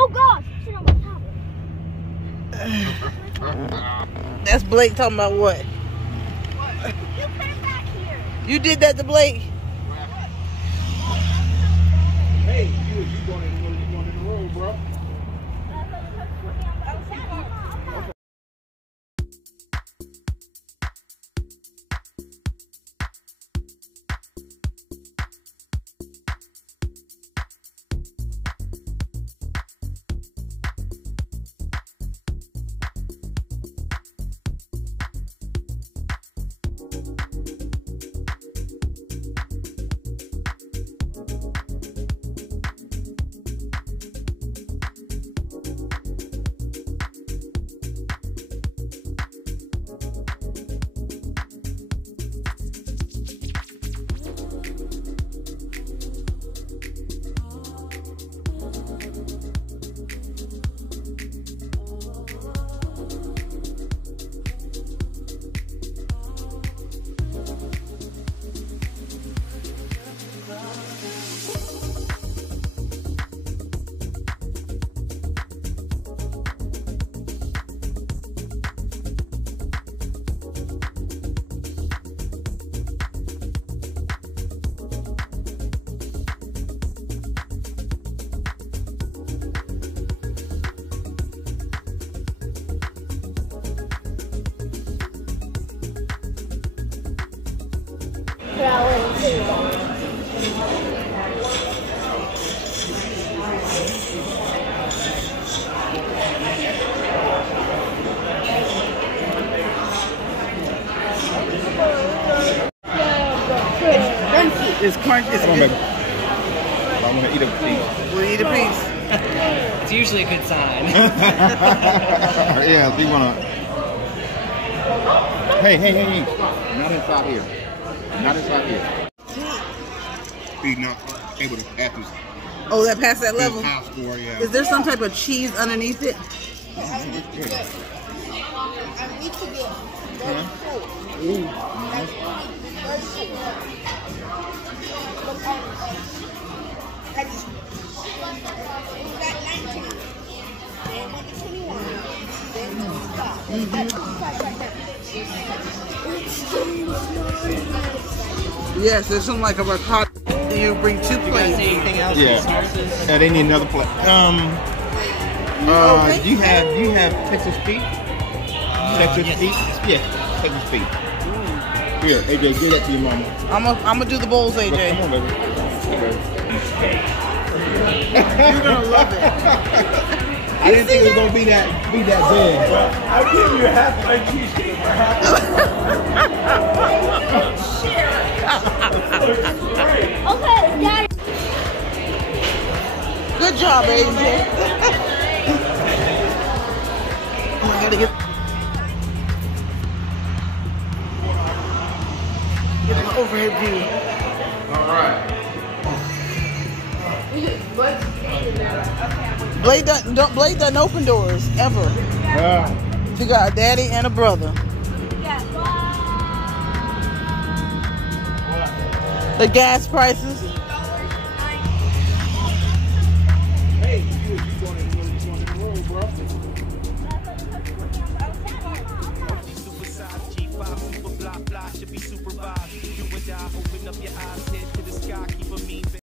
Oh gosh, sit on my tablet. That's Blake talking about what? You put it back here. You did that to Blake? Hey, you going in the road, bro. It's crunchy. I'm gonna eat a piece. We'll eat a piece. It's usually a good sign. Yeah, so you wanna. Hey. Not inside here. Not inside here. Be not able to pass this. Oh, that passed that level? High score, yeah. Is there some type of cheese underneath it? Yes, there's something like a ricotta. You bring 2 plates. Anything else? Yeah. Yeah, they need another plate. Do you have Texas feet? Texas feet? Yeah, Texas feet. Here, AJ, give that to your mama. I'm gonna do the bowls, AJ. Come on, baby. You're gonna love it. I didn't think it was gonna be that big. I'll give you half-plate cheesecake for half. Okay, Daddy. Good job, AJ. I gotta get an overhead view. All right. Blade doesn't open doors ever. Yeah. You got a daddy and a brother. The gas prices. Hey, you going in the road, bro. Super size G5, super blah blah, should be supervised. You and I open up your eyes, head